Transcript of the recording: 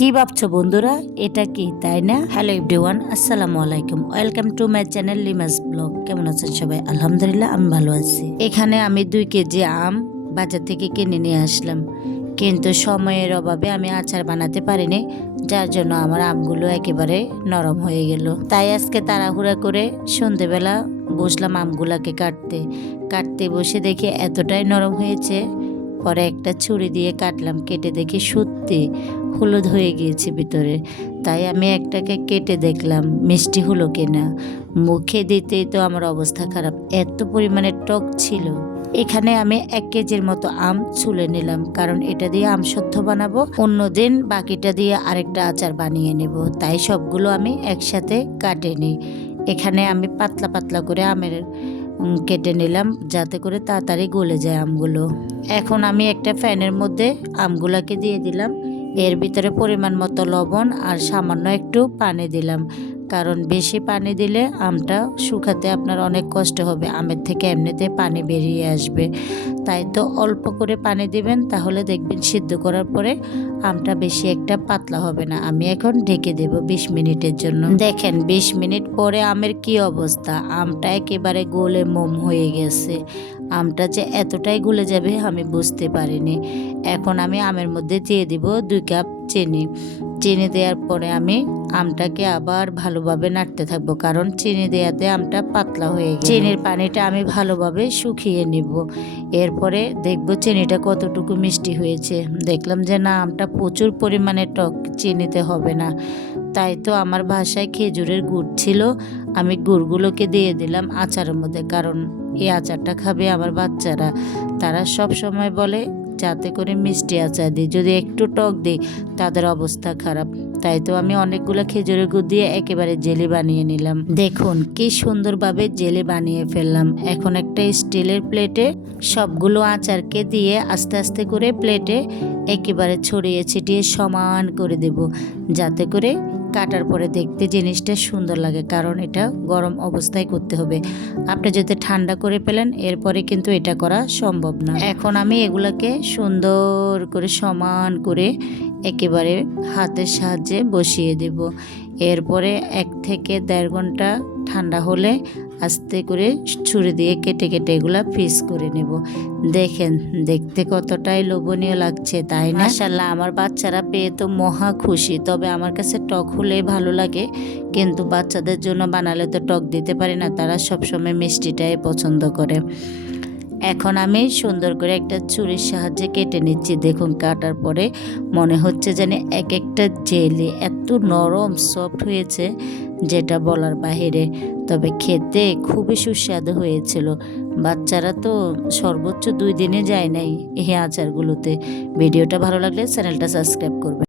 কি ভাবছো বন্ধুরা, এটা কি তাই না? হ্যালো এভরিওয়ান, আসসালামু আলাইকুম, welcome to my channel Limas blog. কেমন আছেন সবাই? আলহামদুলিল্লাহ আমি ভালো আছি। এখানে আমি 2 কেজি আম বাজার থেকে কিনে নিয়ে আসলাম, কিন্তু সময়ের অভাবে আমি আচার বানাতে পারিনি, যার জন্য আমার আমগুলো একেবারে নরম হয়ে গেল। তাই আজকে তাড়াহুড়া করে সন্ধেবেলা বসলাম আমগুলাকে কাটতে বসে দেখি এতটাই নরম হয়েছে। পরে একটা ছুরি দিয়ে কাটলাম, কেটে দেখি সত্যি হলুদ হয়ে গিয়েছে ভিতরে। তাই আমি একটাকে কেটে দেখলাম মিষ্টি হলো কিনা। মুখে দিতেই তো আমার অবস্থা খারাপ, এত পরিমাণে টক ছিল। এখানে আমি 1 কেজির মতো আম ছুলে নিলাম, কারণ এটা দিয়ে আম সত্ত্ব বানাবো, অন্যদিন বাকিটা দিয়ে আরেকটা আচার বানিয়ে নেব। তাই সবগুলো আমি একসাথে কাটে নিই। এখানে আমি পাতলা পাতলা করে আমের কেটে নিলাম, যাতে করে তাড়াতাড়ি গলে যায় আমগুলো। এখন আমি একটা ফ্যানের মধ্যে আমগুলাকে দিয়ে দিলাম, এর ভিতরে পরিমাণ মতো লবণ আর সামান্য একটু পানি দিলাম, কারণ বেশি পানি দিলে আমটা শুকাতে আপনার অনেক কষ্ট হবে, আমের থেকে এমনিতে পানি বেরিয়ে আসবে। তাই তো অল্প করে পানি দিবেন, তাহলে দেখবেন সিদ্ধ করার পরে আমটা বেশি একটা পাতলা হবে না। আমি এখন ঢেকে দেব 20 মিনিটের জন্য। দেখেন 20 মিনিট পরে আমের কি অবস্থা, আমটা একেবারে গলে মোম হয়ে গেছে। আমটা যে এতটাই গলে যাবে আমি বুঝতে পারিনি। এখন আমি আমের মধ্যে দিয়ে দিব 2 কাপ চিনি। চিনি দেওয়ার পরে আমি আমটাকে আবার ভালোভাবে নাড়তে থাকবো, কারণ চিনি দেওয়াতে আমটা পাতলা হয়ে গেছে। চিনির পানিটা আমি ভালোভাবে শুকিয়ে নিব। এরপরে দেখবো চিনিটা কতটুকু মিষ্টি হয়েছে। দেখলাম যে না, আমটা প্রচুর পরিমাণে টক, চিনিতে হবে না। তাই তো আমার বাসায় খেজুরের গুড় ছিল, আমি গুড়গুলোকে দিয়ে দিলাম আচারের মধ্যে, কারণ এই আচারটা খাবে আমার বাচ্চারা। তারা সব সময় বলে যাতে করে মিষ্টি আচার দিই, যদি একটু টক দিই তাদের অবস্থা খারাপ। তাই তো আমি অনেকগুলো খেজুরের গুড় দিয়ে একেবারে জেলি বানিয়ে নিলাম। দেখুন কি সুন্দরভাবে জেলি বানিয়ে ফেললাম। এখন একটা স্টিলের প্লেটে সবগুলো আচারকে দিয়ে আস্তে আস্তে করে প্লেটে একেবারে ছড়িয়ে ছিটিয়ে সমান করে দেব, যাতে করে কাটার পরে দেখতে জিনিসটা সুন্দর লাগে, কারণ এটা গরম অবস্থায় করতে হবে। আপনি যদি ঠান্ডা করে ফেলেন এরপরে কিন্তু এটা করা সম্ভব না। এখন আমি এগুলাকে সুন্দর করে সমান করে একেবারে হাতের সাহায্যে বসিয়ে দেব। এরপরে 1 থেকে 1.5 ঘন্টা ঠান্ডা হলে আস্তে করে ছুরি দিয়ে কেটে কেটে এগুলা পিস করে নেব। দেখেন দেখতে কতটাই লোভনীয় লাগছে, তাই না? মাশাআল্লাহ, আমার বাচ্চারা পেয়ে তো মহা খুশি। তবে আমার কাছে টক হলে ভালো লাগে, কিন্তু বাচ্চাদের জন্য বানালে তো টক দিতে পারি না, তারা সবসময় মিষ্টিটাই পছন্দ করে। এখন আমি সুন্দর করে একটা ছুরির সাহায্যে কেটে নিচ্ছি। দেখুন কাটার পরে মনে হচ্ছে যেন এক একটা জেলি এত নরম সফট হয়েছে, যেটা বলার বাহিরে। তবে খেতে খুবই সুস্বাদু হয়েছিল। বাচ্চারা তো সর্বোচ্চ 2 দিনে যায় নাই এই আচারগুলোতে। ভিডিওটা ভালো লাগলে চ্যানেলটা সাবস্ক্রাইব করবেন।